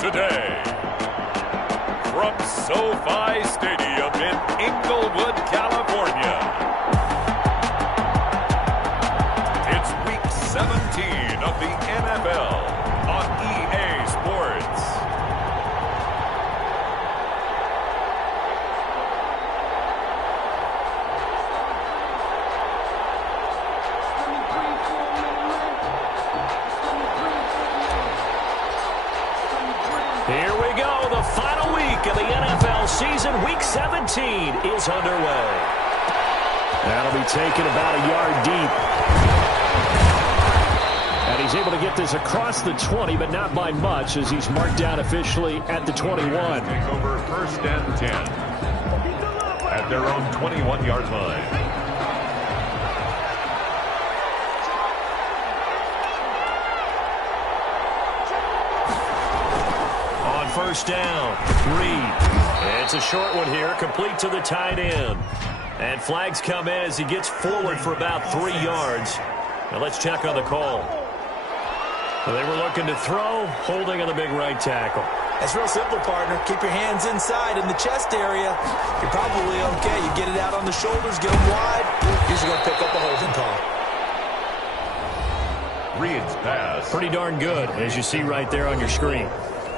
today. From SoFi Stadium in Inglewood, California, it's Week 17 of the NFL on EA Sports. Here we go. The final week of the NFL season. Week 17 is underway. That'll be taken about a yard deep. And he's able to get this across the 20, but not by much, as he's marked down officially at the 21. Take over first and 10 at their own 21-yard line. First down, Reed. It's a short one here, complete to the tight end. And flags come in as he gets forward for about 3 yards. Now let's check on the call. Well, they were looking to throw, holding on the big right tackle. That's real simple, partner. Keep your hands inside in the chest area. You're probably okay. You get it out on the shoulders, get them wide. Usually going to pick up a holding call. Reed's pass. Pretty darn good, as you see right there on your screen.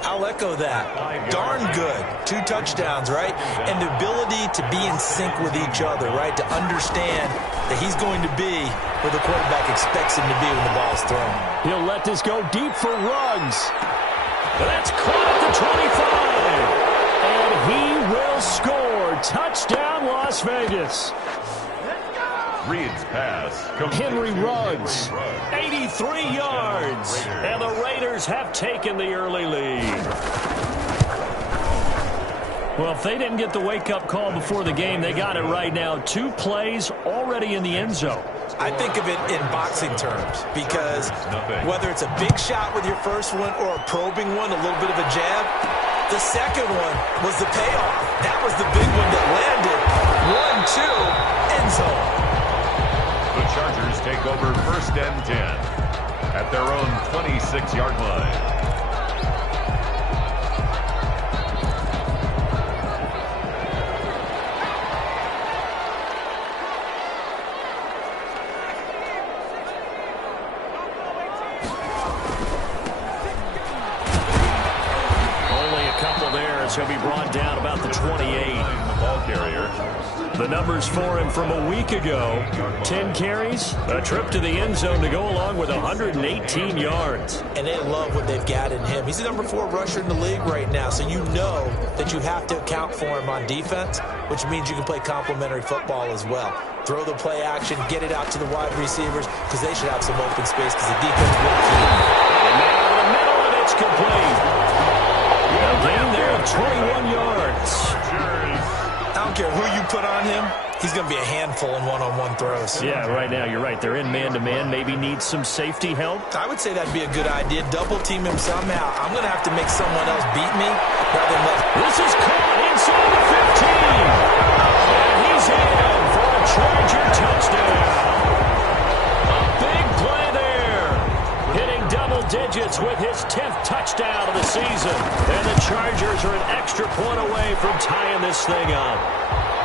I'll echo that. Darn good. 2 touchdowns, right? And the ability to be in sync with each other, right? To understand that he's going to be where the quarterback expects him to be when the ball's thrown. He'll let this go deep for Ruggs. That's caught at the 25. And he will score. Touchdown, Las Vegas. Reed's pass. Henry Ruggs, 83 yards. And the Raiders have taken the early lead. Well, if they didn't get the wake-up call before the game, they got it right now. 2 plays already in the end zone. I think of it in boxing terms, because whether it's a big shot with your first one or a probing one, a little bit of a jab, the second one was the payoff. That was the big one that landed. 1-2, end zone. The Chargers take over first and 10 at their own 26-yard line. Only a couple there, as he'll be brought down about the 28. The ball carrier. The numbers for him from a week ago: 10 carries, a trip to the end zone to go along with 118 yards. And they love what they've got in him. He's the number 4 rusher in the league right now, so you know that you have to account for him on defense, which means you can play complementary football as well. Throw the play action, get it out to the wide receivers, because they should have some open space, because the defense will keep it. And now to the middle, and it's complete. A gain there of 21 yards. I don't care who you put on him, he's going to be a handful in one-on-one throws. Yeah, right now, you're right. They're in man-to-man. Maybe need some safety help. I would say that'd be a good idea. Double-team him somehow. I'm going to have to make someone else beat me rather than let... This is caught inside the 15. And he's in for a Charger touchdown. A big play there. Hitting double digits with his 10th touchdown of the season. And the Chargers are an extra point away from tying this thing up.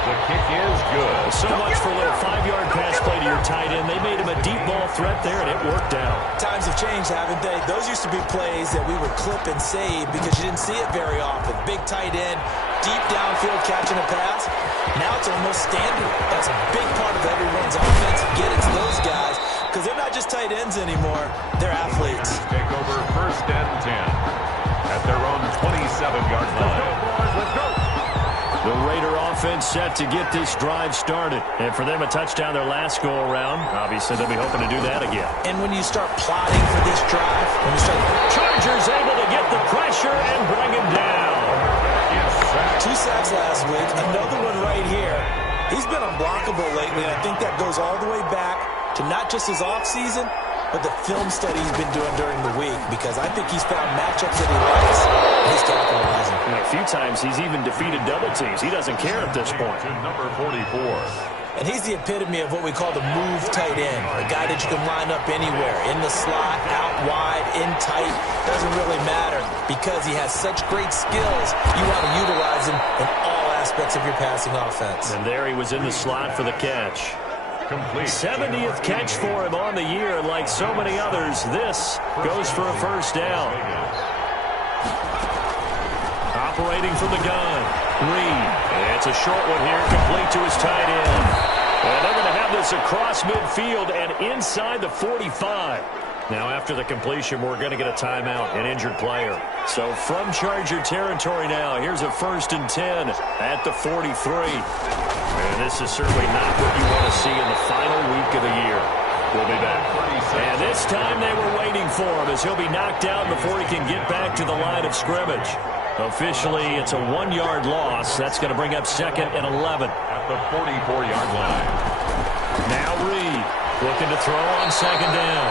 The kick is good. So much for a little 5-yard pass play to your tight end. They made him a deep ball threat there, and it worked out. Times have changed, haven't they? Those used to be plays that we would clip and save because you didn't see it very often. Big tight end, deep downfield catching a pass. Now it's almost standard. That's a big part of everyone's offense. Get it to those guys because they're not just tight ends anymore. They're athletes. Take over first and 10 at their own 27-yard line. Let's go. The Raider offense set to get this drive started. And for them, a touchdown their last go-around. Obviously, they'll be hoping to do that again. And when you start plotting for this drive, Chargers able to get the pressure and bring him down. 2 sacks last week, another one right here. He's been unblockable lately, and I think that goes all the way back to not just his offseason, but the film study he's been doing during the week, because I think he's found matchups that he likes, and he's capitalizing. And a few times he's even defeated double teams. He doesn't care at this point. To number 44. And he's the epitome of what we call the move tight end, a guy that you can line up anywhere, in the slot, out wide, in tight, doesn't really matter because he has such great skills. You want to utilize him in all aspects of your passing offense. And there he was in the slot for the catch. Complete. 70th catch for him on the year, and like so many others, this goes for a first down. Operating from the gun, Reed. It's a short one here, complete to his tight end. And they're going to have this across midfield and inside the 45. Now, after the completion, we're going to get a timeout, an injured player. So from Charger territory now, here's a 1st and 10 at the 43. And this is certainly not what you want to see in the final week of the year. We'll be back. And this time they were waiting for him as he'll be knocked out before he can get back to the line of scrimmage. Officially, it's a 1-yard loss. That's going to bring up 2nd and 11. At the 44-yard line. Now Reed looking to throw on 2nd down.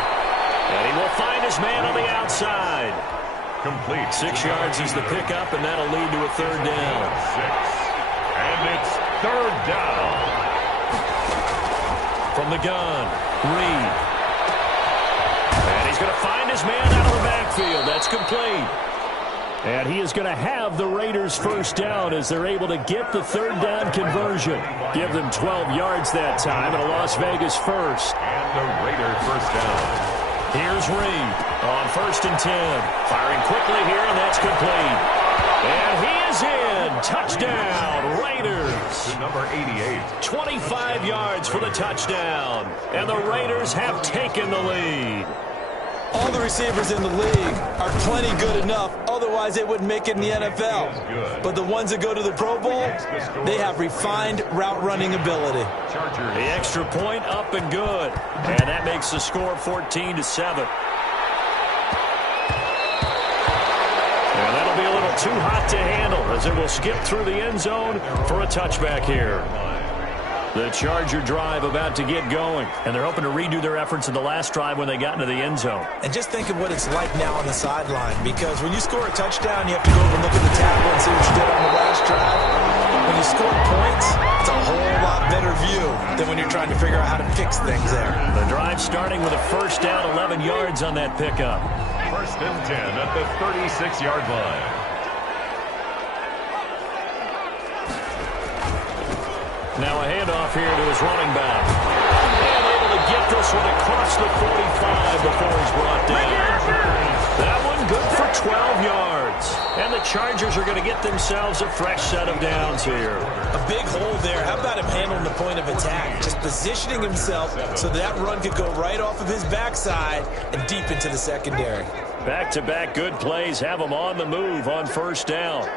And he will find his man on the outside. Complete. 6 yards is the pickup, and that'll lead to a 3rd down. 6. And it's 3rd down. From the gun, Reed. And he's going to find his man out of the backfield. That's complete. And he is going to have the Raiders' first down as they're able to get the 3rd down conversion. Give them 12 yards that time and a Las Vegas first. And the Raider first down. Here's Reed on 1st and 10. Firing quickly here, and that's complete. And he is in. Touchdown, Raiders. To number 88. 25 yards for the touchdown. And the Raiders have taken the lead. All the receivers in the league are plenty good enough, otherwise they wouldn't make it in the NFL. But the ones that go to the Pro Bowl, they have refined route running ability. The extra point up and good. And that makes the score 14-7. And that'll be a little too hot to handle as it will skip through the end zone for a touchback here. The Charger drive about to get going, and they're hoping to redo their efforts in the last drive when they got into the end zone. And just think of what it's like now on the sideline, because when you score a touchdown, you have to go over and look at the tablet and see what you did on the last drive. When you score points, it's a whole lot better view than when you're trying to figure out how to fix things there. The drive starting with a first down, 11 yards on that pickup. 1st and 10 at the 36-yard line. Now a handoff here to his running back. And able to get this one across the 45 before he's brought down. That one good for 12 yards. And the Chargers are going to get themselves a fresh set of downs here. A big hole there. How about him handling the point of attack? Just positioning himself so that run could go right off of his backside and deep into the secondary. Back-to-back good plays have him on the move on 1st down.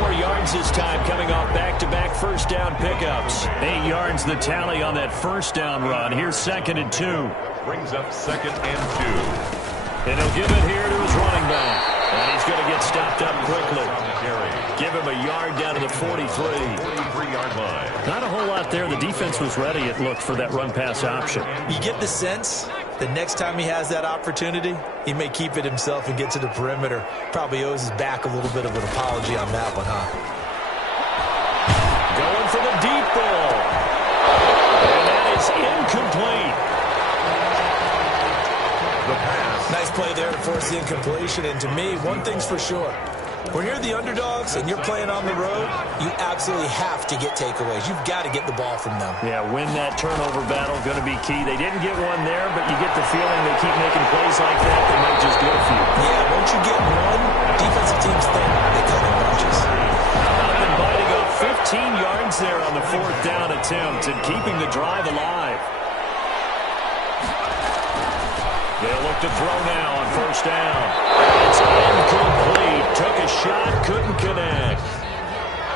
More yards this time coming off back-to-back first down pickups. 8 yards the tally on that first down run. Here's 2nd and 2. Brings up 2nd and 2. And he'll give it here to his running back. And he's going to get stopped up quickly. Give him a yard down to the 43. 43-yard line. Not a whole lot there. The defense was ready, it looked, for that run-pass option. You get the sense the next time he has that opportunity, he may keep it himself and get to the perimeter. Probably owes his back a little bit of an apology on that one, huh? Going for the deep ball. And that is incomplete. The pass. Nice play there to force the incompletion. And to me, one thing's for sure. When you're the underdogs and you're playing on the road, you absolutely have to get takeaways. You've got to get the ball from them. Yeah, win that turnover battle, going to be key. They didn't get one there, but you get the feeling they keep making plays like that, they might just get a few. Yeah, once you get one, defensive teams think they come in bunches. Up and biting off 15 yards there on the 4th down attempt and keeping the drive alive. They'll look to throw now on 1st down. It's incomplete. Took a shot, couldn't connect.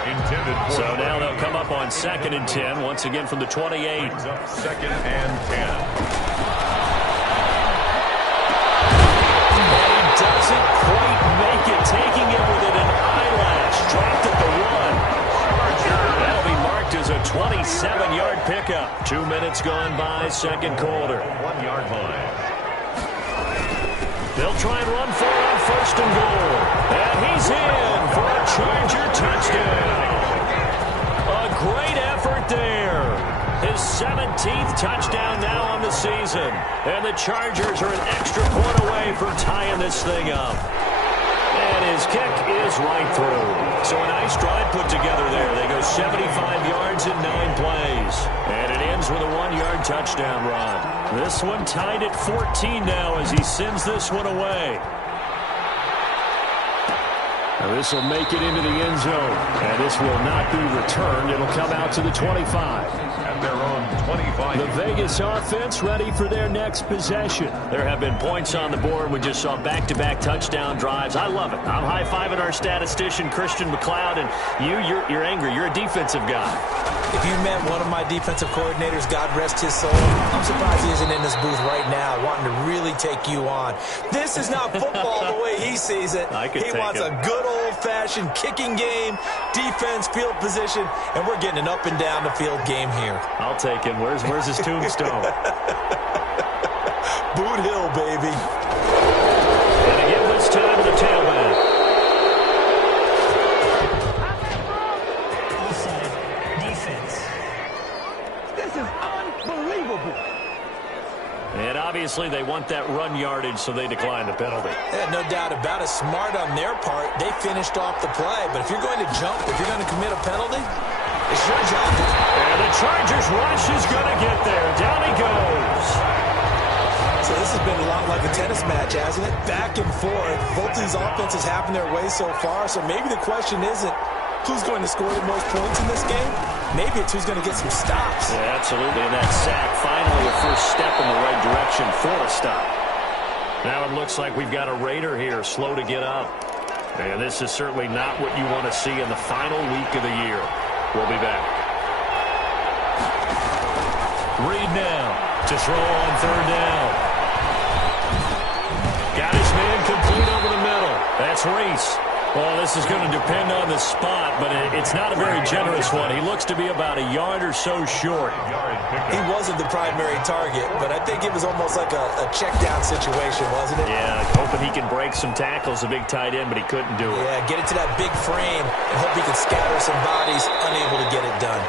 Intended for so now they'll come up on 2nd and 10, once again from the 28. Brings up 2nd and 10. And he doesn't quite make it, taking it within an eyelash. Dropped at the 1. That'll be marked as a 27-yard pickup. 2 minutes gone by, 2nd quarter. 1-yard line. They'll try and run for it on first and goal. And he's in for a Charger touchdown. A great effort there. His 17th touchdown now on the season. And the Chargers are an extra point away from tying this thing up. And his kick is right through. So a nice drive put together there. They go 75 yards in 9 plays. And it ends with a 1-yard touchdown run. This one tied at 14 now as he sends this one away. Now this will make it into the end zone. And this will not be returned. It'll come out to the 25. At their own 25. The Vegas offense ready for their next possession. There have been points on the board. We just saw back-to-back touchdown drives. I love it. I'm high-fiving our statistician, Christian McLeod, and you're angry. You're a defensive guy. If you met one of my defensive coordinators, God rest his soul, I'm surprised he isn't in this booth right now wanting to really take you on. This is not football the way he sees it. He wants a good old-fashioned kicking game, defense, field position, and we're getting an up-and-down-the-field game here. I'll take him. Where's his tombstone? Boot Hill, baby. And again this time to the tailback. Offside. Defense. This is unbelievable. And obviously they want that run yardage, so they decline the penalty. Yeah, no doubt about it. Smart on their part. They finished off the play. But if you're going to jump, if you're going to commit a penalty, it's your job. And the Chargers rush is going to get there. Down he goes. So this has been a lot like a tennis match, hasn't it? Back and forth. Both these offenses having their way so far. So maybe the question isn't who's going to score the most points in this game. Maybe it's who's going to get some stops. Yeah, absolutely. And that sack, finally a first step in the right direction for a stop. Now it looks like we've got a Raider here, slow to get up. And this is certainly not what you want to see in the final week of the year. We'll be back. Reed now to throw on third down. Got his man complete over the middle. That's Reese. Well, this is going to depend on the spot, but it's not a very generous one. He looks to be about a yard or so short. He wasn't the primary target, but I think it was almost like a check down situation, wasn't it? Yeah, hoping he can break some tackles, a big tight end, but he couldn't do it. Yeah, get it to that big frame and hope he can scatter some bodies, unable to get it done.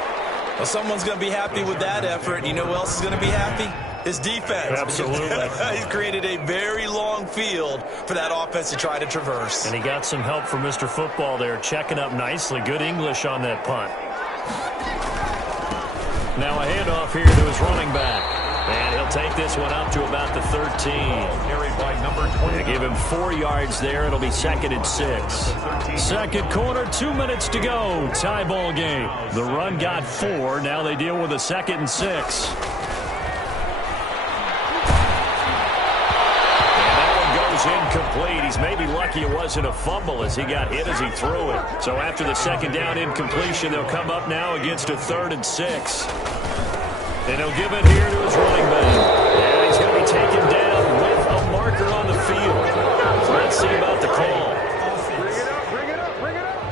Well, someone's going to be happy with that effort. You know who else is going to be happy? His defense. Absolutely. He's created a very long field for that offense to try to traverse. And he got some help from Mr. Football there, checking up nicely. Good English on that punt. Now a handoff here to his running back. And he'll take this one up to about the 13. Carried by number 20. They give him 4 yards there. It'll be 2nd and 6. Second quarter, 2 minutes to go. Tie ball game. The run got 4. Now they deal with a 2nd and 6. Incomplete. He's maybe lucky it wasn't a fumble as he got hit as he threw it. So after the 2nd down incompletion, they'll come up now against a 3rd and 6. And he'll give it here to his running back. And he's going to be taken down with a marker on the field. So let's see about the call. Bring it up.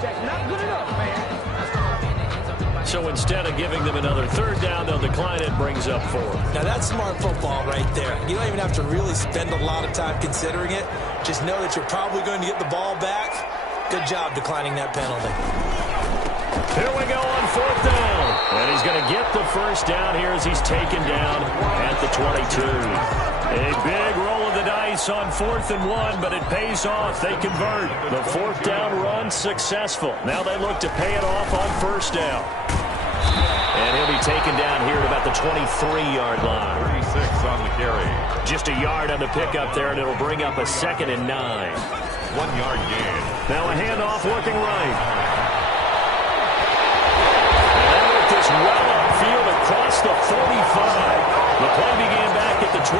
That's not good enough, man. So instead of giving them another 3rd down, they'll decline it, brings up 4. Now that's smart football right there. You don't even have to really spend a lot of time considering it. Just know that you're probably going to get the ball back. Good job declining that penalty. Here we go on 4th down. And he's going to get the first down here as he's taken down at the 22. A big roll of the dice on 4th and 1, but it pays off. They convert. The 4th down run successful. Now they look to pay it off on 1st down. And he'll be taken down here at about the 23-yard line. 36 on the carry. Just a yard on the pickup there, and it'll bring up a 2nd and 9. 1-yard gain. Now a handoff looking right. And they this well upfield across the 45. The play began back at the 23,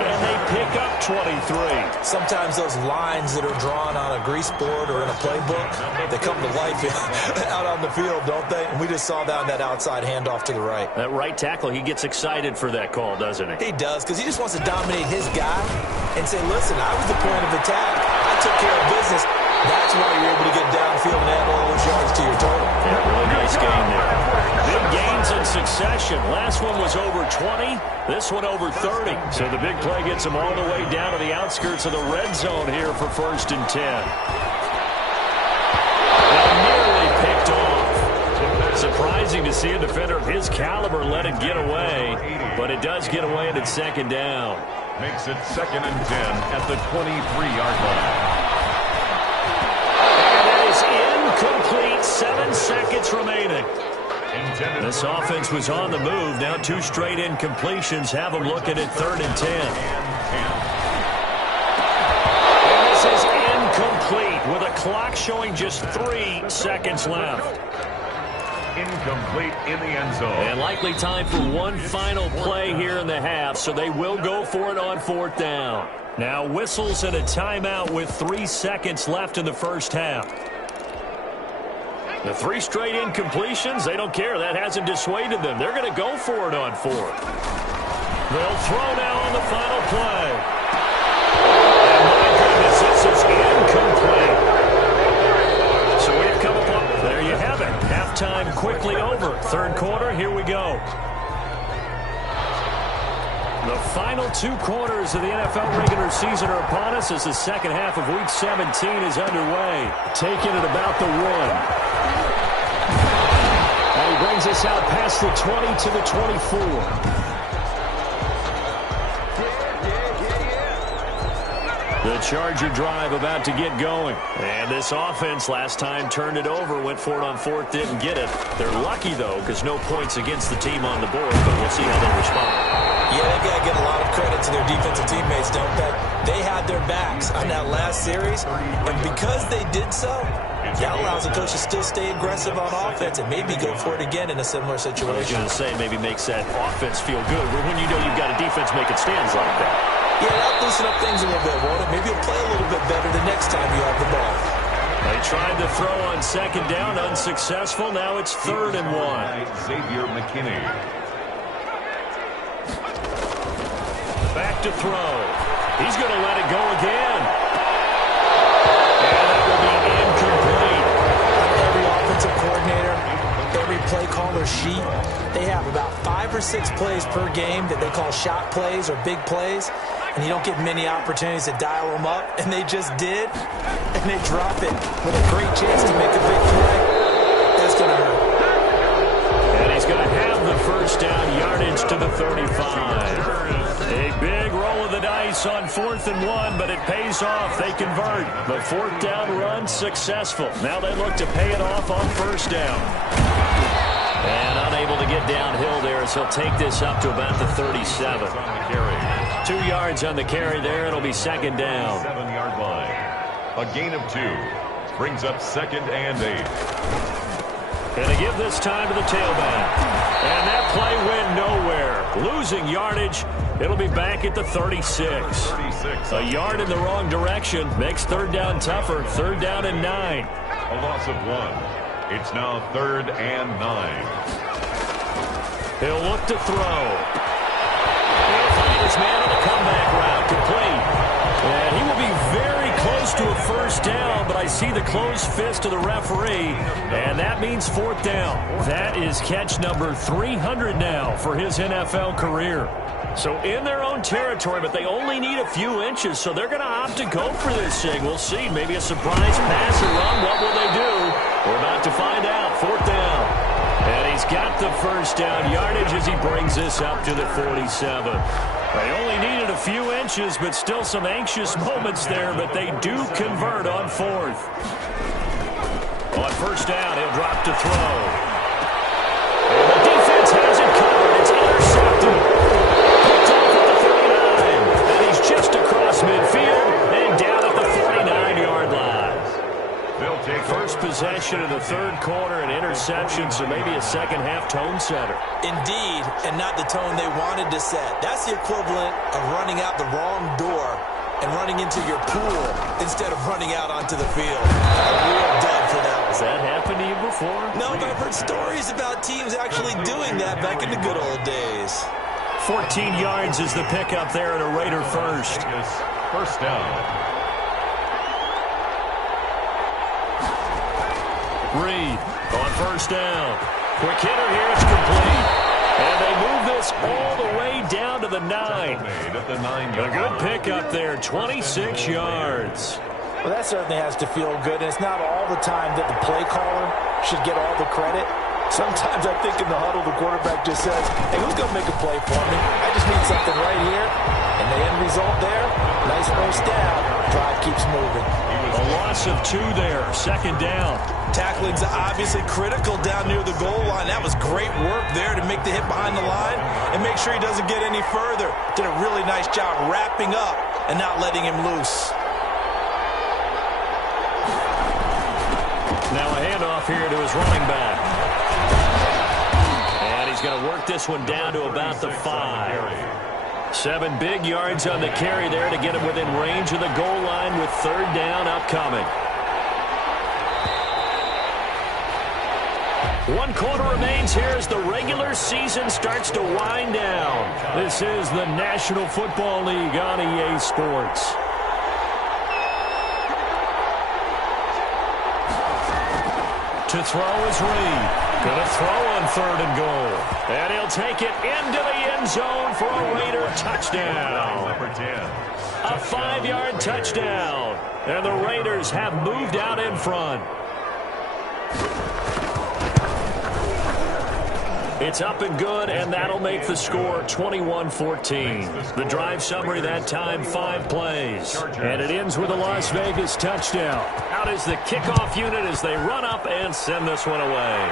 and they pick up 23. Sometimes those lines that are drawn on a grease board or in a playbook, they come to life out on the field, don't they? And we just saw down that outside handoff to the right. That right tackle, he gets excited for that call, doesn't he? He does, because he just wants to dominate his guy and say, listen, I was the point of attack. I took care of business. That's why you're able to get downfield and add all those yards to your total. Yeah, really nice game there. Big gains in succession. Last one was over 20. This one over 30. So the big play gets them all the way down to the outskirts of the red zone here for 1st and 10. Nearly picked off. Surprising to see a defender of his caliber let it get away, but it does get away and it's 2nd down. Makes it 2nd and 10 at the 23-yard line. And that is incomplete. 7 seconds remaining. This offense was on the move. Now 2 straight incompletions have them looking at 3rd and 10. And this is incomplete with a clock showing just 3 seconds left. Incomplete in the end zone. And likely time for one final play here in the half, so they will go for it on 4th down. Now whistles and a timeout with 3 seconds left in the first half. The 3 straight incompletions, they don't care. That hasn't dissuaded them. They're going to go for it on 4th. They'll throw now on the final play. And my goodness, this is incomplete. So we've come up. There you have it. Halftime quickly over. 3rd quarter, here we go. The final 2 quarters of the NFL regular season are upon us as the second half of Week 17 is underway. Taking it about the 1. And he brings us out past the 20 to the 24. The Charger drive about to get going. And this offense last time turned it over, went for it on 4th, didn't get it. They're lucky, though, because no points against the team on the board, but we'll see how they respond. Yeah, they've got to give a lot of credit to their defensive teammates, don't they? They had their backs on that last series, and because they did so, that allows the coach to still stay aggressive on offense and maybe go for it again in a similar situation. I was going to say, maybe makes that offense feel good, but when you know you've got a defense making stands like that. Yeah, that'll loosen up things a little bit, won't it? Maybe you'll play a little bit better the next time you have the ball. They tried to throw on 2nd down, unsuccessful. Now it's 3rd and 1. Xavier McKinney. Back to throw. He's going to let it go again. And that will be incomplete. Every offensive coordinator, every play caller sheet, they have about 5 or 6 plays per game that they call shot plays or big plays, and you don't get many opportunities to dial them up, and they just did, and they drop it with a great chance to make a big play. That's going to hurt. And he's going to have the 1st down, yardage to the 35. A big roll of the dice on 4th and 1, but it pays off. They convert. The 4th down run successful. Now they look to pay it off on 1st down. And unable to get downhill there as he'll take this up to about the 37. 2 yards on the carry there. It'll be 2nd down. 7-yard line. A gain of 2. Brings up 2nd and 8. And they give this time to the tailback. And that play went nowhere. Losing yardage. It'll be back at the 36. A yard in the wrong direction. Makes 3rd down tougher. 3rd down and 9. A loss of 1. It's now 3rd and 9. He'll look to throw. He'll find his man on a comeback route. Complete. And he will be very close to a 1st down, but I see the closed fist of the referee, and that means 4th down. That is catch number 300 now for his NFL career. So in their own territory, but they only need a few inches, so they're going to opt to go for this thing. We'll see. Maybe a surprise pass or run. What will they do? We're about to find out. 4th down. And he's got the 1st down yardage as he brings this up to the 47. They only needed a few inches, but still some anxious moments there, but they do convert on 4th. On 1st down, he'll drop to throw. And the defense has it covered. It's intercepted. Just across midfield and down at the 49-yard line. They'll take First possession of the 3rd quarter, an interception, so maybe a second-half tone setter. Indeed, and not the tone they wanted to set. That's the equivalent of running out the wrong door and running into your pool instead of running out onto the field. A real dud for them. Has that happened to you before? No, but I've heard stories about teams actually doing that back in the good old days. 14 yards is the pickup there and a Raider first. 1st down. Reed on 1st down. Quick hitter here. It's complete. And they move this all the way down to the 9. A good pickup there, 26 yards. Well, that certainly has to feel good, and it's not all the time that the play caller should get all the credit. Sometimes I think in the huddle, the quarterback just says, hey, who's going to make a play for me? I just need something right here. And the end result there, nice first down. Drive keeps moving. A loss of 2 there, second down. Tackling's obviously critical down near the goal line. That was great work there to make the hit behind the line and make sure he doesn't get any further. Did a really nice job wrapping up and not letting him loose. Now a handoff here to his running back. And he's going to work this one down to about the 5. 7 big yards on the carry there to get him within range of the goal line with third down upcoming. 1 quarter remains here as the regular season starts to wind down. This is the National Football League on EA Sports. To throw is Reed. Going to throw on 3rd and goal. And he'll take it into the end zone for a Raider touchdown. A 5-yard touchdown. And the Raiders have moved out in front. It's up and good, and that'll make the score 21-14. The drive summary that time, 5 plays. And it ends with a Las Vegas touchdown. Out is the kickoff unit as they run up and send this one away.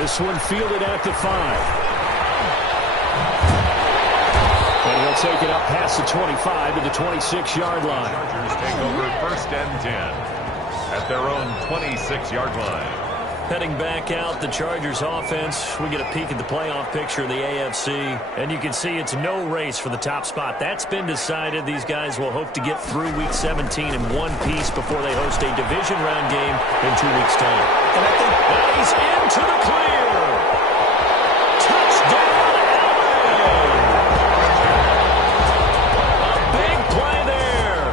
This one fielded at the 5. And he'll take it up past the 25 to the 26-yard line. Chargers take over 1st and 10 at their own 26-yard line. Heading back out, the Chargers offense. We get a peek at the playoff picture of the AFC, and you can see it's no race for the top spot. That's been decided. These guys will hope to get through Week 17 in one piece before they host a division round game in 2 weeks' time. And I think that he's into the clear. Touchdown, LA! A big play there.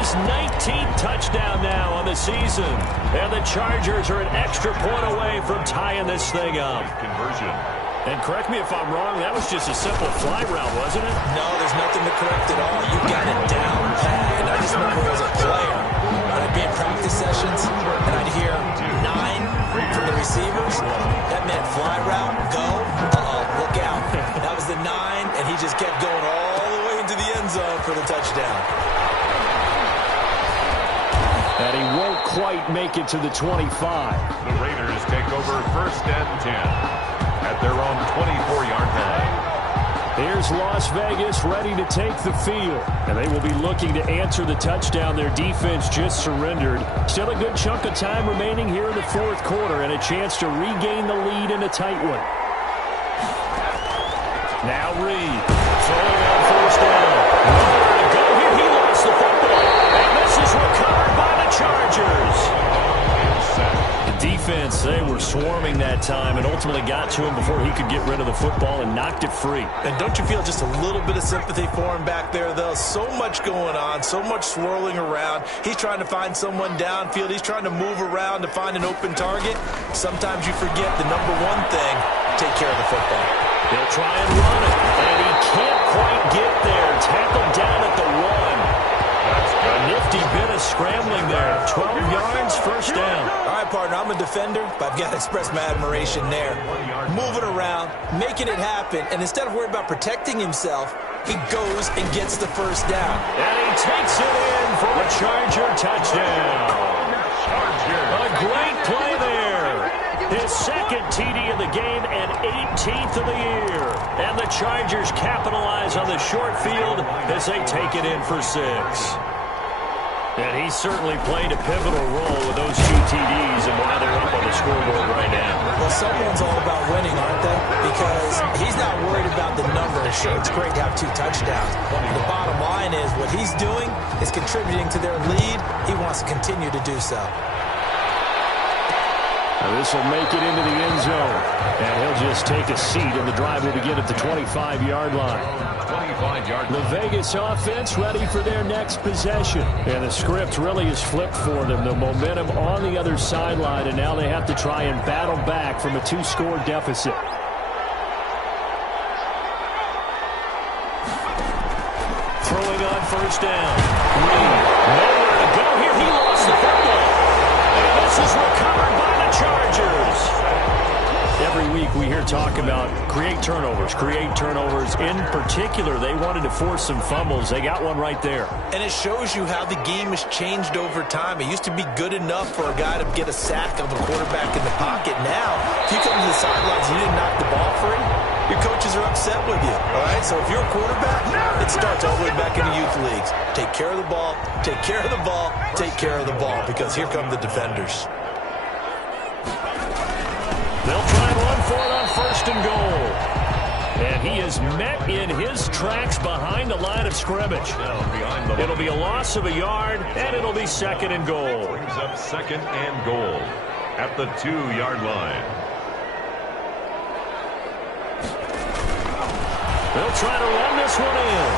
His 19th touchdown now on the season. And the Chargers are an extra point away from tying this thing up. Conversion. And correct me if I'm wrong, that was just a simple fly route, wasn't it? No, there's nothing to correct at all. You got it down pat. And I just remember as a player, when I'd be in practice sessions, and I'd hear 9 from the receivers. That meant fly route, go, look out. That was the 9, and he just kept going all the way into the end zone for the touchdown. And he won't quite make it to the 25. The Raiders take over 1st and 10 at their own 24-yard line. Here's Las Vegas ready to take the field. And they will be looking to answer the touchdown their defense just surrendered. Still a good chunk of time remaining here in the 4th quarter and a chance to regain the lead in a tight one. Now Reed throwing on 1st down. Nowhere to go here. He lost the football. And this is recovered by the Chargers. The defense, they were swarming that time and ultimately got to him before he could get rid of the football and knocked it free. And don't you feel just a little bit of sympathy for him back there, though? So much going on, so much swirling around. He's trying to find someone downfield. He's trying to move around to find an open target. Sometimes you forget the number one thing, take care of the football. He'll try and run it, and he can't quite get there. Tackled down at the 1. A nifty bit of scrambling there. 12 yards, 1st down. All right, partner, I'm a defender, but I've got to express my admiration there. Moving around, making it happen, and instead of worrying about protecting himself, he goes and gets the 1st down. And he takes it in for a Charger touchdown. A great play there. His 2nd TD of the game and 18th of the year. And the Chargers capitalize on the short field as they take it in for 6. And he certainly played a pivotal role with those 2 TDs and why they're up on the scoreboard right now. Well, someone's all about winning, aren't they? Because he's not worried about the numbers. Sure, it's great to have 2 touchdowns. The bottom line is what he's doing is contributing to their lead. He wants to continue to do so. This will make it into the end zone. And he'll just take a seat, and the drive will begin at the 25-yard line. 25-yard The Vegas offense ready for their next possession. And the script really is flipped for them. The momentum on the other sideline, and now they have to try and battle back from a 2-score deficit. Throwing on first down. Reed, nowhere to go here. He lost the football. And this is recovered by the Chargers. Every week we hear talk about create turnovers. In particular, they wanted to force some fumbles. They got one right there. And it shows you how the game has changed over time. It used to be good enough for a guy to get a sack of a quarterback in the pocket. Now, if you come to the sidelines and you didn't knock the ball free, your coaches are upset with you. All right, so if you're a quarterback, it starts all the way back into youth leagues. Take care of the ball, take care of the ball, take care of the ball, because here come the defenders. They'll try and run for it on first and goal. And he is met in his tracks behind the line of scrimmage. It'll be a loss of a yard, and it'll be second and goal. Brings up second and goal at the 2-yard line. They'll try to run this one in.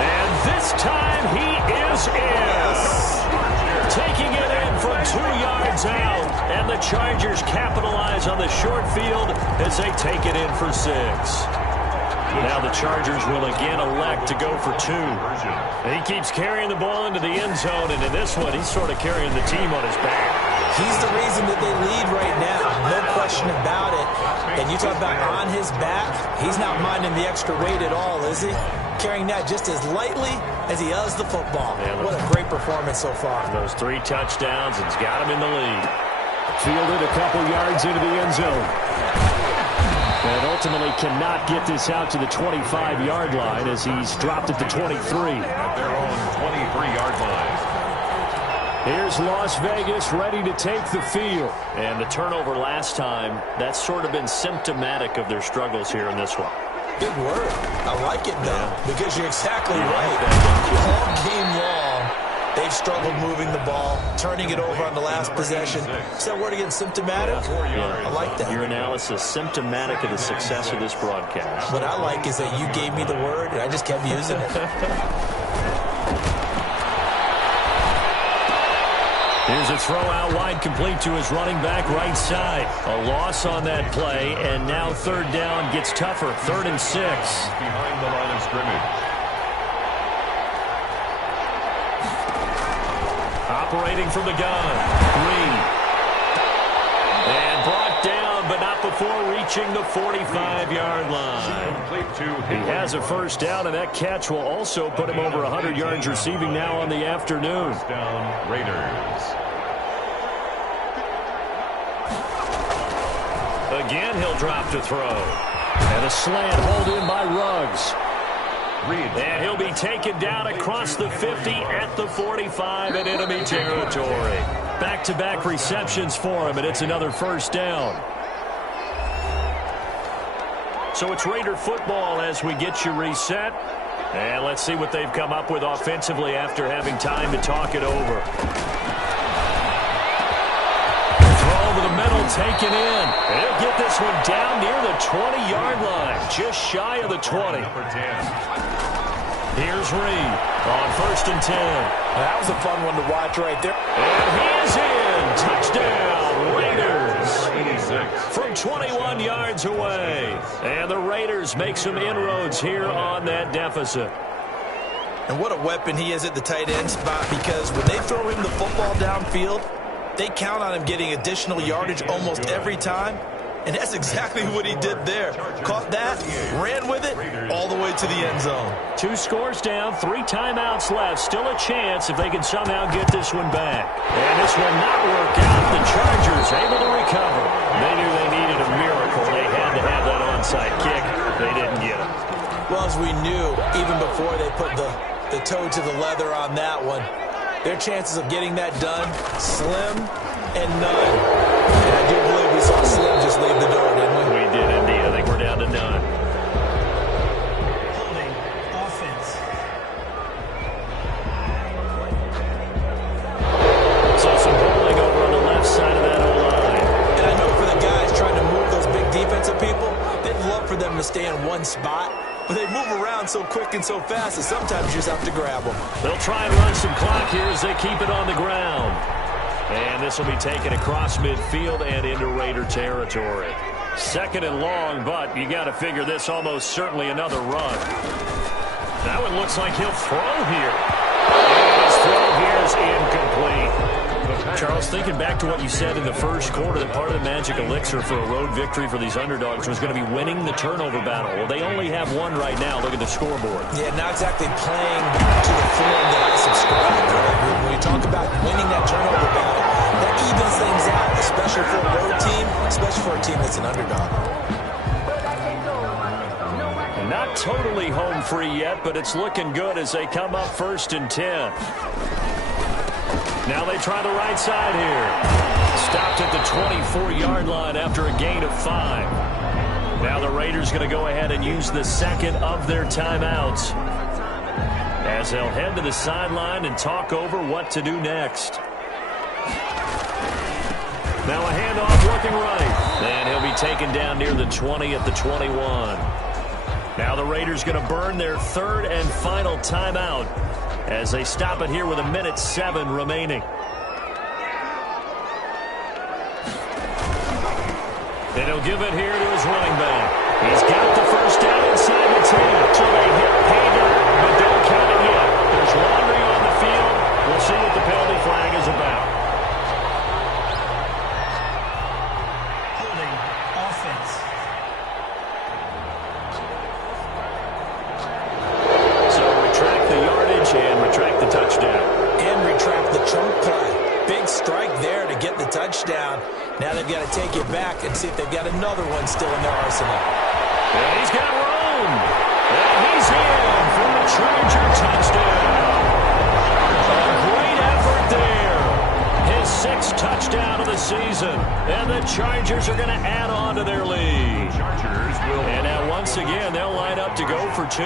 And this time he is in. Taking it in from 2 yards out. And the Chargers capitalize on the short field as they take it in for 6. Now the Chargers will again elect to go for 2. And he keeps carrying the ball into the end zone. And in this one, he's sort of carrying the team on his back. He's the reason that they lead right now. No question about it. And you talk about on his back, he's not minding the extra weight at all, is he? Carrying that just as lightly as he does the football. What a great performance so far. Those 3 touchdowns, and he's got him in the lead. Fielded a couple yards into the end zone. And ultimately cannot get this out to the 25-yard line as he's dropped at the 23. At their own 23-yard line. Here's Las Vegas ready to take the field. And the turnover last time, that's sort of been symptomatic of their struggles here in this one. Good word. I like it, though, because you're exactly right. All game long, they've struggled moving the ball, turning it over on the last possession. Is that word again, symptomatic? Yeah. I like that. Your analysis, symptomatic of the success of this broadcast. What I like is that you gave me the word, and I just kept using it. Here's a throw out wide, complete to his running back right side. A loss on that play, and now third down gets tougher. 3rd and 6. Behind the line of scrimmage. Operating from the gun. Reed. And brought down, but not before reaching the 45-yard line. He has a first down, and that catch will also put him over 100 yards receiving now on the afternoon. First down, Raiders. Again, he'll drop to throw. And a slant hold in by Ruggs. And he'll be taken down across the 50 at the 45 in enemy territory. Back-to-back receptions for him, and it's another first down. So it's Raider football as we get you reset. And let's see what they've come up with offensively after having time to talk it over. Throw over the middle, taken in. They'll get this one down near the 20-yard line, just shy of the 20. Number 10. Here's Reed on 1st and 10. That was a fun one to watch right there. And he is in. Touchdown, Raiders. From 21 yards away. And the Raiders make some inroads here on that deficit. And what a weapon he is at the tight end spot, because when they throw him the football downfield, they count on him getting additional yardage almost every time. And that's exactly what he did there. Caught that, ran with it, all the way to the end zone. 2 scores down, 3 timeouts left. Still a chance if they can somehow get this one back. And this will not work out. The Chargers able to recover. They knew they needed a miracle. They had to have that onside kick. They didn't get it. Well, as we knew, even before they put the toe to the leather on that one, their chances of getting that done, slim and none. And I do believe we saw Slim just leave the door, didn't we? We did indeed. I think we're down to none. Holding offense. So some holding over on the left side of that O-line. And I know But they move around so quick and so fast that sometimes you just have to grab them. They'll try and run some clock here as they keep it on the ground. And this will be taken across midfield and into Raider territory. 2nd and long, but you got to figure this almost certainly another run. Now it looks like he'll throw here. And his throw here is incomplete. Charles, thinking back to what you said in the first quarter, that part of the magic elixir for a road victory for these underdogs was going to be winning the turnover battle. Well, they only have one right now. Look at the scoreboard. Yeah, not exactly playing to the form that I subscribe to. When you talk about winning that turnover battle, that evens things out, especially for a road team, especially for a team that's an underdog. Not totally home free yet, but it's looking good as they come up 1st and 10. Now they try the right side here. Stopped at the 24-yard line after a gain of 5. Now the Raiders going to go ahead and use the 2nd of their timeouts as they'll head to the sideline and talk over what to do next. Now a handoff looking right. And he'll be taken down near the 20 at the 21. Now the Raiders going to burn their 3rd and final timeout as they stop it here with 1:07 remaining. And he'll give it here to his running back. He's got the first down inside the 10. So they hit pay dirt, but don't count it yet. There's laundry on the field. We'll see what the penalty flag is about. Holding offense. So retract the yardage and retract the touchdown. And retract the chunk play. Big strike there to get the touchdown. Now they've got to take it back and see if they've got another one still in their arsenal. And he's got room. And he's in for the Charger touchdown. A great effort there. His 6th touchdown of the season. And the Chargers are going to add on to their lead. Chargers will. And now once again, they'll line up to go for 2.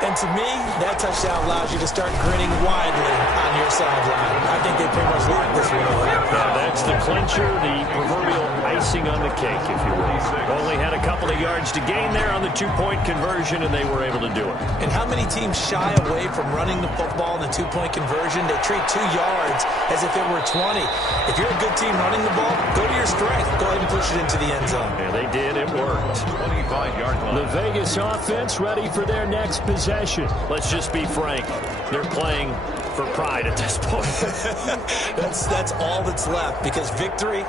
And to me, that touchdown allows you to start grinning widely on your sideline. I think they pretty much locked this one away. Now that's the clincher, the proverbial icing on the cake, if you will. Only had a couple of yards to gain there on the 2-point conversion, and they were able to do it. And how many teams shy away from running the football in the 2-point conversion? They treat 2 yards as if it were 20. If you're a good team running the ball, go to your strength. Go ahead and push it into the end zone. Yeah, they did. It worked. 25-yard line. The Vegas offense ready for their next possession. Let's just be frank. They're playing for pride at this point. That's all that's left, because victory,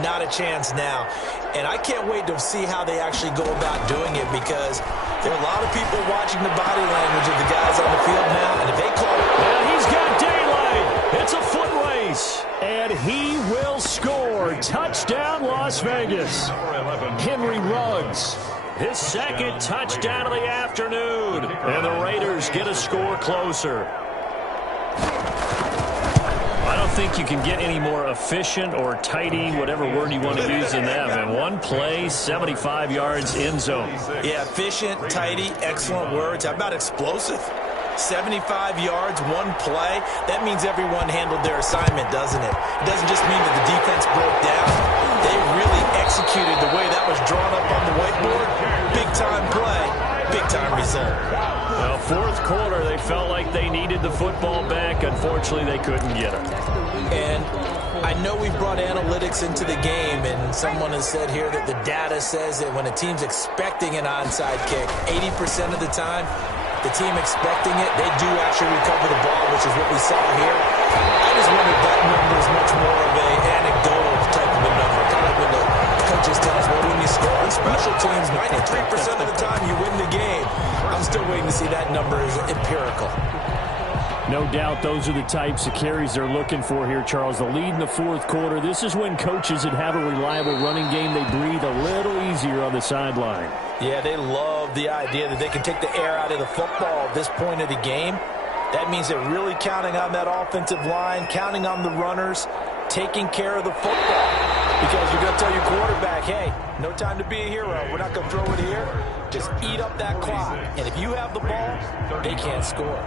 not a chance now. And I can't wait to see how they actually go about doing it, because there are a lot of people watching the body language of the guys on the field now. And if they call it... And he's got daylight. It's a foot race. And he will score. Touchdown, Las Vegas. Henry Ruggs. His 2nd touchdown of the afternoon. And the Raiders get a score closer. I don't think you can get any more efficient or tidy, whatever word you want to use in that. And one play, 75 yards in zone. Yeah, efficient, tidy, excellent words. How about explosive? 75 yards, one play. That means everyone handled their assignment, doesn't it? It doesn't just mean that the defense broke down. They really executed the way that was drawn up on the whiteboard. Big-time play, big-time result. Well, 4th quarter, they felt like they needed the football back. Unfortunately, they couldn't get it. And I know we've brought analytics into the game, and someone has said here that the data says that when a team's expecting an onside kick, 80% of the time, the team expecting it, they do actually recover the ball, which is what we saw here. I just wonder if that number is much more of an anecdotal type of a number. Kind of when the coaches tell us, well, when you score on special teams, 93% of the time you win the game. I'm still waiting to see that number is empirical. No doubt those are the types of carries they're looking for here, Charles. The lead in the 4th quarter. This is when coaches that have a reliable running game, they breathe a little easier on the sideline. Yeah, they love the idea that they can take the air out of the football at this point of the game. That means they're really counting on that offensive line, counting on the runners, taking care of the football. Because you're going to tell your quarterback, hey, no time to be a hero. We're not going to throw it here. Just eat up that clock. And if you have the ball, they can't score.